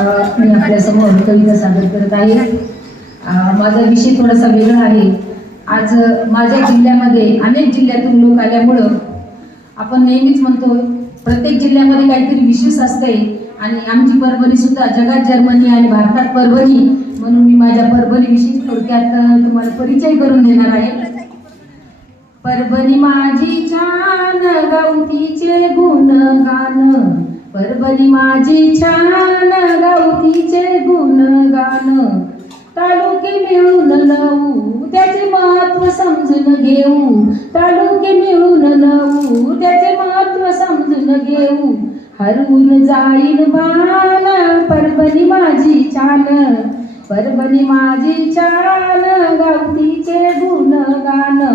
मी आपल्यासमोर कविता सादर करत आहे. माझा विषय थोडासा वेगळा आहे. आज माझ्या जिल्ह्यामध्ये अनेक जिल्ह्यातून लोक आल्यामुळं आपण नेहमीच म्हणतो प्रत्येक जिल्ह्यामध्ये काहीतरी विशेष असते आणि आमची परभणी सुद्धा जगात जर्मनी आणि भारतात परभणी म्हणून मी माझ्या परभणीविषयी थोडक्यात तुम्हाला परिचय करून देणार आहे. परभणी माझी छान गवतीचे गुण गाणं परभणी माझी छान गावतीचे गुणगान. तालुके मिळून लवू त्याचे महत्त्व समजून घेऊ. तालुके मिळून लवू त्याचे महत्त्व समजून घेऊ. हरवून जाईन बाण परभणी माझी छान. परभणी माझी छान गावतीचे गुणगान.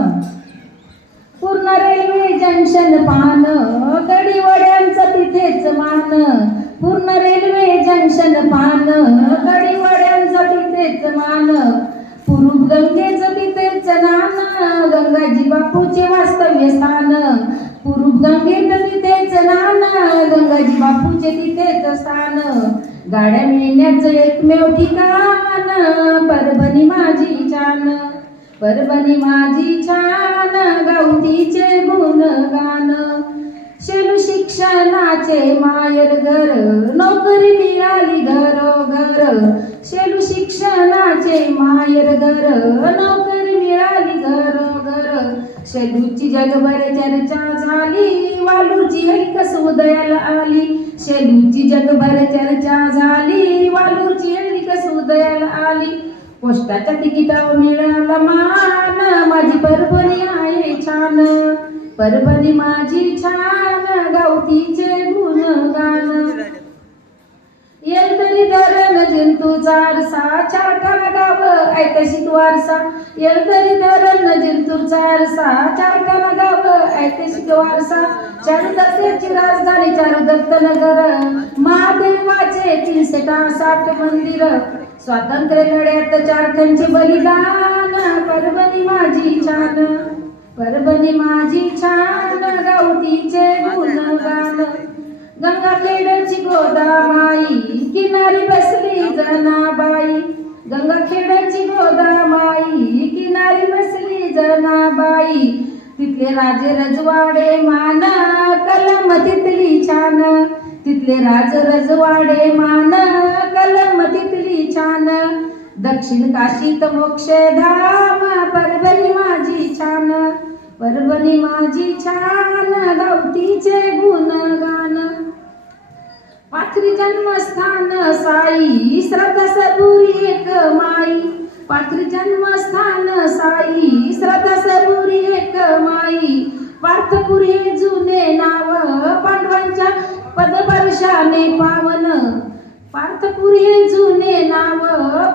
पूर्ण रेल्वे जंक्शन पान कडिवड्यांचं तिथेच मान पूर्ण दर्शन जंक्शन पान कडिवड्यांचं तिथेच मान. पूर्व गंगेच तिथेच नान गंगाजी बापूचे वास्तव्य स्थान. पूर्व गंगेत तिथेच नान गंगाजी बापूचे तिथेच स्थान. गाड्या मिळण्याचं एकमेव ठिकाण परभणी माझी छान. परभणी माझी छान गावतीचे गुण गान शेलू शिक्षणाचे मायर घर नोकरी मिळाली घरोघर. शेलू शिक्षणाचे मायर घर नोकरी मिळाली घरोघर. शेलूची जगभर चर्चा झाली वालूची हलकस उदयाला आली. शेलूची जगभर चर्चा झाली वालूची हलकस उदयाला आली. पोस्टाच्या तिकिटावर मिळाला मान माझी परभणी आहे छान. परभणी माझी छान गावतीचे गुण गान येलदरी धरण जिंतूचा आरसा चारठाणा गाव ऐतिहासिक वारसा. येलदरी धरण जिंतूचा आरसा चारखा गाव ऐतिहासिक वारसा. चारू दत्ताची राजधानी चारू दत्त नगर. महादेवाचे तीनशे साठ मंदिर. स्वातंत्र्य लढ्यात चारठांचे बलिदान. परभणी माझी छान परभणी माझी छान गावतीचे गुणगान गंगाखेडची गोदामाई किनारी बसली जनाबाई. गंगाखेडची गोदामाई किनारी बसली जनाबाई. तिथले राजे रजवाडे मान कलम तिथली छान. तिथले राज रजवाडे मान कलम तिथली छान. दक्षिण काशीत मोक्षधाम परभणी माझी छान. पर्वणी माझी छान गवतीचे गुणगान. पाथरी जन्मस्थान साई श्रद्धा सबुरी एक माई. पाथरी जन्मस्थान साई श्रद्धा सबुरी एक माई. पार्थपुरी हे जुने नाव पांडवांच्या पदपर्शाने पावन. पार्थपुरी हे जुने नाव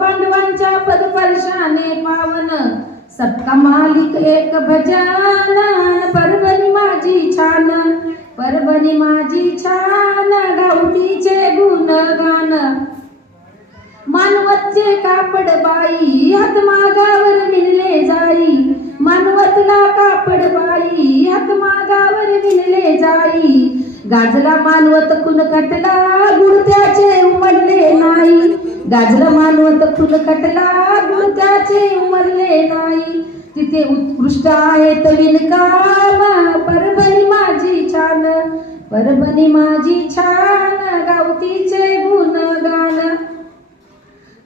पांडवांच्या पदपर्शाने पावन. सबका मालिक एक भजन परभणी माझी छान परभणी माझी छान गावठीचे गुणगान. मानवतचे कापड बाई हात मागावर विणले जाई. मानवतला कापड बाई हात मागावर विणले जाई. गाजला मानवत खुन कटला गुडत्याचे उमरले नाही. गाजला मानवत खुन कटला गुडत्याचे उमरले नाही. तिथे उत्कृष्ट आहेत विणकाम परभणी माझी छान. परभणी माझी छान गावतीचे गुणगान.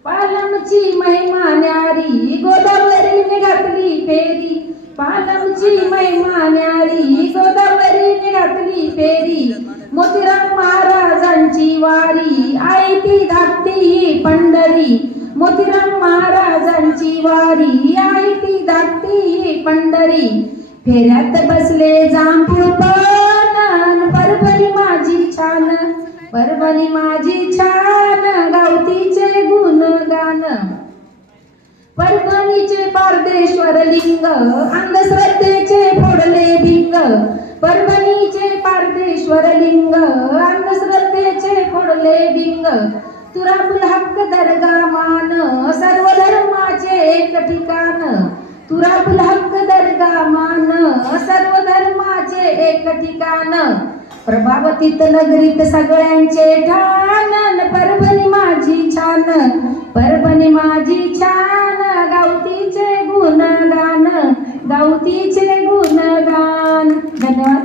पालमची महिमा न्यारी गोदावरी घातली फेरी. पालमची महिमा न्यारी गोदावरी घातली फेरी. मोतीराम महाराजांची वारी. आई ती धाकटी ही पंढरी. मोतीराम महाराजांची वारी. आई ती धाकटी ही पंढरी. फेऱ्यात बसले जांभू पण परभणी माझी छान. परभणी माझी छान गावतीचे गुणगान. परभणीचे पारदेश्वर लिंग अंधश्रद्धेचे फोडले भिंग. परभणीचे पारदेश्वर लिंग अंधश्रद्धेचे फोडले बिंग. तुराबुल हक्क दर्गा मान सर्व धर्माचे एक ठिकाण. तुराबुल हक्क दर्गा मान सर्व धर्माचे एक ठिकाण. प्रभावतीत नगरीत सगळ्यांचे ठाण परभणी माझी छान परभणी माझी छान.